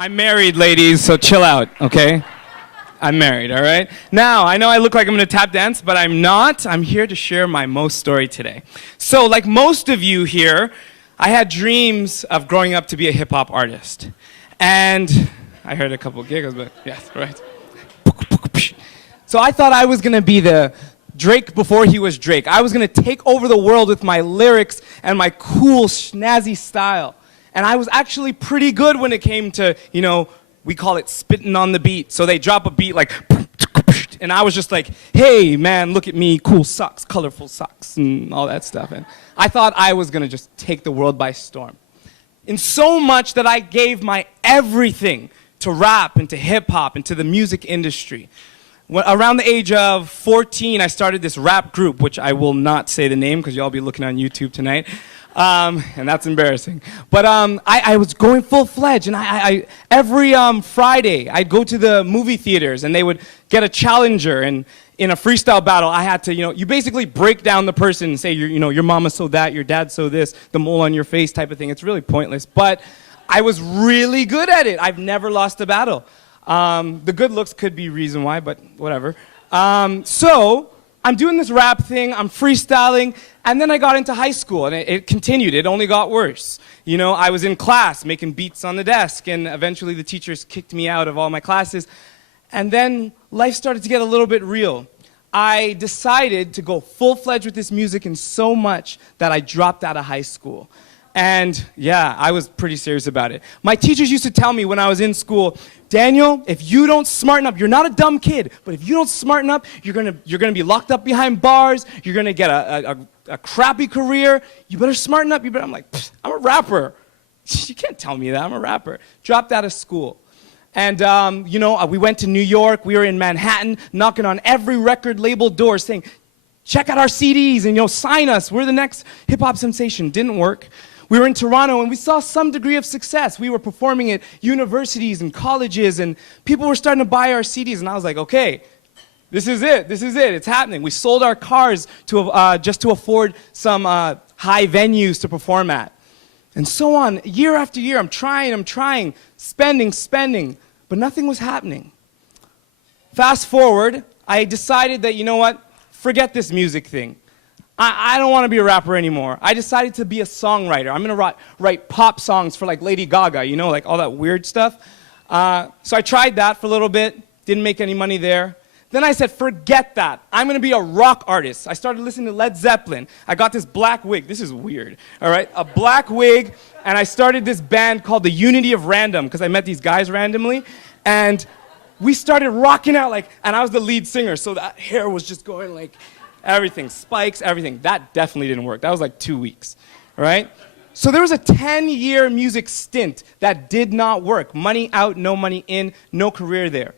I'm married, ladies, so chill out, okay? I'm married, all right? Now, I know I look like I'm gonna tap dance, but I'm not. I'm here to share my most story today. So, like most of you here, I had dreams of growing up to be a hip-hop artist. And I heard a couple giggles, but yes, right. So I thought I was gonna be the Drake before he was Drake. I was gonna take over the world with my lyrics and my cool, snazzy style. And I was actually pretty good when it came to, we call it spitting on the beat. So they drop a beat like, and I was just like, hey, man, look at me, cool socks, colorful socks, and all that stuff. And I thought I was gonna just take the world by storm. In so much that I gave my everything to rap and to hip hop and to the music industry. Around the age of 14, I started this rap group, which I will not say the name because y'all be looking on YouTube tonight. And that's embarrassing. But I was going full-fledged, and I every Friday, I'd go to the movie theaters, and they would get a challenger, and in a freestyle battle, I had to, you basically break down the person and say, your mama so that, your dad so this, the mole on your face type of thing. It's really pointless, but I was really good at it. I've never lost a battle. The good looks could be reason why, but whatever. So I'm doing this rap thing, I'm freestyling, and then I got into high school, and it continued. It only got worse. I was in class making beats on the desk, and eventually the teachers kicked me out of all my classes. And then life started to get a little bit real. I decided to go full-fledged with this music and so much that I dropped out of high school. And yeah, I was pretty serious about it. My teachers used to tell me when I was in school, Daniel, if you don't smarten up, you're not a dumb kid, but if you don't smarten up, you're gonna be locked up behind bars, you're gonna get a crappy career, you better smarten up, I'm like, I'm a rapper. You can't tell me that, I'm a rapper. Dropped out of school. And we went to New York, we were in Manhattan, knocking on every record label door saying, check out our CDs and sign us, we're the next hip-hop sensation. Didn't work. We were in Toronto and we saw some degree of success. We were performing at universities and colleges and people were starting to buy our CDs and I was like, okay, this is it, it's happening. We sold our cars to just to afford some high venues to perform at. And so on, year after year, I'm trying, spending, but nothing was happening. Fast forward, I decided that, forget this music thing. I don't want to be a rapper anymore. I decided to be a songwriter. I'm going to write pop songs for like Lady Gaga, like all that weird stuff. So I tried that for a little bit, didn't make any money there. Then I said, forget that. I'm going to be a rock artist. I started listening to Led Zeppelin. I got this black wig. This is weird, all right? A black wig, and I started this band called the Unity of Random because I met these guys randomly. And we started rocking out and I was the lead singer, so that hair was just going like, everything, spikes, everything. That definitely didn't work. That was like 2 weeks, right? So there was a 10-year music stint that did not work. Money out, no money in, no career there.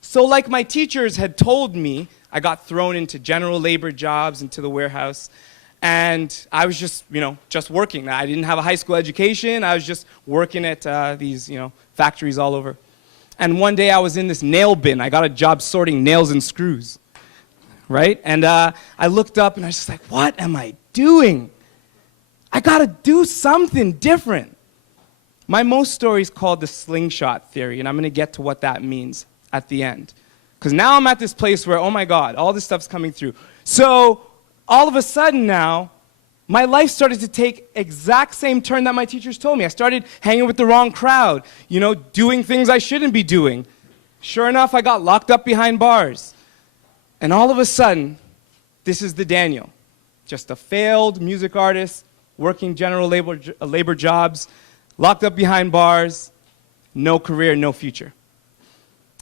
So like my teachers had told me, I got thrown into general labor jobs, into the warehouse, and I was just, just working. I didn't have a high school education. I was just working at these, factories all over. And one day I was in this nail bin. I got a job sorting nails and screws. Right? And I looked up and I was just like, what am I doing? I gotta do something different. My most story is called the Slingshot theory, and I'm gonna get to what that means at the end. Because now I'm at this place where, oh my God, all this stuff's coming through. So all of a sudden now, my life started to take exact same turn that my teachers told me. I started hanging with the wrong crowd, doing things I shouldn't be doing. Sure enough, I got locked up behind bars. And all of a sudden, this is the Daniel, just a failed music artist, working general labor jobs, locked up behind bars, no career, no future.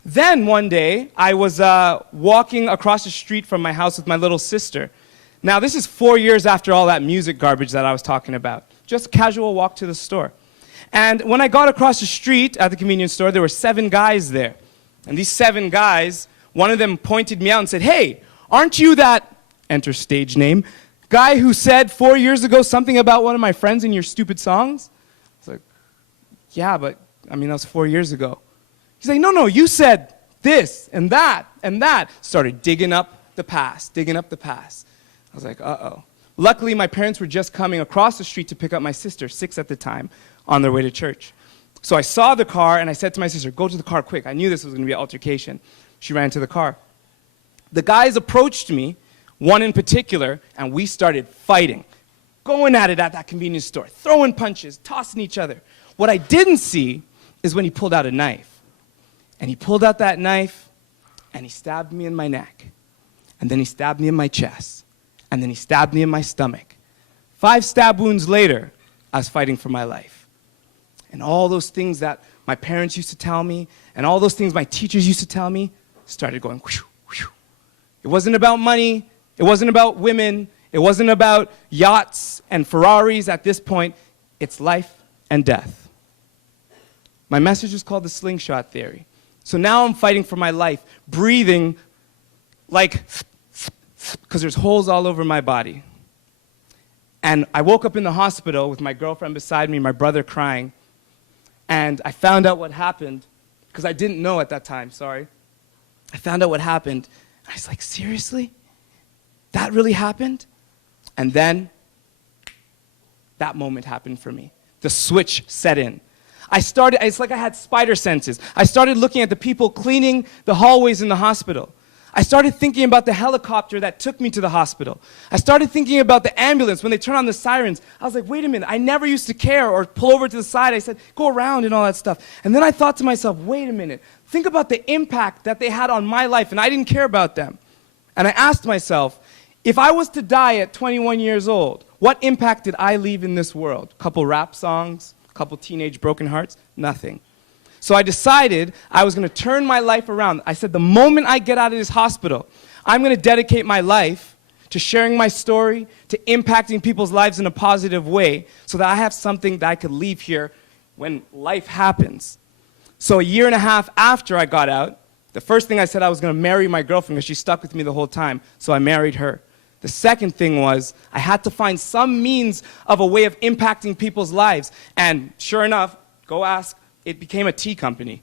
Then one day, I was walking across the street from my house with my little sister. Now, this is 4 years after all that music garbage that I was talking about. Just a casual walk to the store. And when I got across the street at the convenience store, there were 7 guys there. And these 7 guys, one of them pointed me out and said, hey, aren't you that, enter stage name, guy who said 4 years ago something about one of my friends in your stupid songs? I was like, yeah, but, that was 4 years ago. He's like, no, you said this and that and that. Started digging up the past. I was like, uh-oh. Luckily, my parents were just coming across the street to pick up my sister, 6 at the time, on their way to church. So I saw the car, and I said to my sister, go to the car quick. I knew this was going to be an altercation. She ran to the car. The guys approached me, one in particular, and we started fighting, going at it at that convenience store, throwing punches, tossing each other. What I didn't see is when he pulled out a knife. And he pulled out that knife, and he stabbed me in my neck. And then he stabbed me in my chest. And then he stabbed me in my stomach. 5 stab wounds later, I was fighting for my life. And all those things that my parents used to tell me, and all those things my teachers used to tell me, started going whoosh, whoosh. It wasn't about money. It wasn't about women. It wasn't about yachts and Ferraris at this point. It's life and death. My message is called the Slingshot theory. So now I'm fighting for my life, breathing like, because there's holes all over my body. And I woke up in the hospital with my girlfriend beside me, my brother crying. And I found out what happened, because I didn't know at that time, sorry. I found out what happened. I was like, seriously? That really happened? And then that moment happened for me. The switch set in. It's like I had spider senses. I started looking at the people cleaning the hallways in the hospital. I started thinking about the helicopter that took me to the hospital. I started thinking about the ambulance when they turn on the sirens. I was like, wait a minute, I never used to care or pull over to the side. I said, go around and all that stuff. And then I thought to myself, wait a minute, think about the impact that they had on my life, and I didn't care about them. And I asked myself, if I was to die at 21 years old, what impact did I leave in this world? A couple rap songs? Couple teenage broken hearts? Nothing. So I decided I was going to turn my life around. I said, the moment I get out of this hospital, I'm going to dedicate my life to sharing my story, to impacting people's lives in a positive way, so that I have something that I could leave here when life happens. So a year and a half after I got out, the first thing I said, I was going to marry my girlfriend because she stuck with me the whole time, so I married her. The second thing was, I had to find some means of a way of impacting people's lives. And sure enough, go ask, it became a tea company.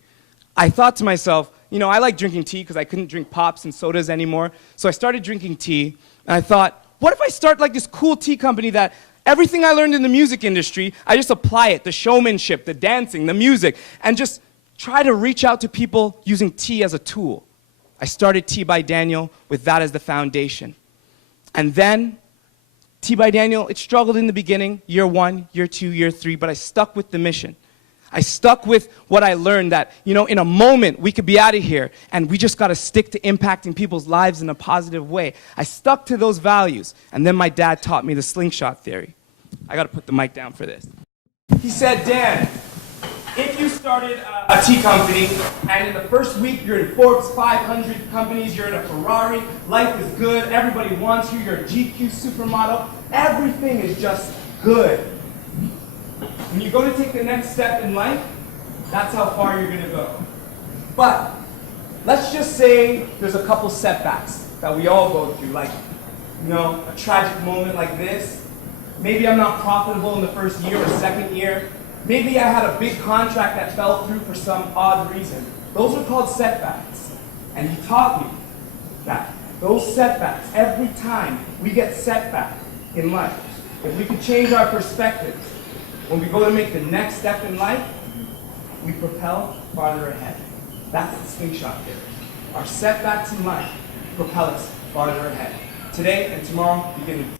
I thought to myself, you know, I like drinking tea because I couldn't drink pops and sodas anymore. So I started drinking tea, and I thought, what if I start like this cool tea company that everything I learned in the music industry, I just apply it, the showmanship, the dancing, the music, and just try to reach out to people using tea as a tool. I started Tea by Daniel with that as the foundation. And then, Tea by Daniel, it struggled in the beginning, year 1, year 2, year 3, but I stuck with the mission. I stuck with what I learned that, you know, in a moment we could be out of here, and we just got to stick to impacting people's lives in a positive way. I stuck to those values, and then my dad taught me the Slingshot theory. I got to put the mic down for this. He said, Dan, if you started a tea company, and in the first week you're in Forbes 500 companies, you're in a Ferrari, life is good, everybody wants you, you're a GQ supermodel, everything is just good. When you go to take the next step in life, that's how far you're going to go. But let's just say there's a couple setbacks that we all go through, like, you know, a tragic moment like this. Maybe I'm not profitable in the first year or second year. Maybe I had a big contract that fell through for some odd reason. Those are called setbacks. And he taught me that those setbacks, every time we get setback in life, if we could change our perspective, when we go to make the next step in life, we propel farther ahead. That's the Slingshot theory. Our setbacks in life propel us farther ahead. Today and tomorrow, beginning.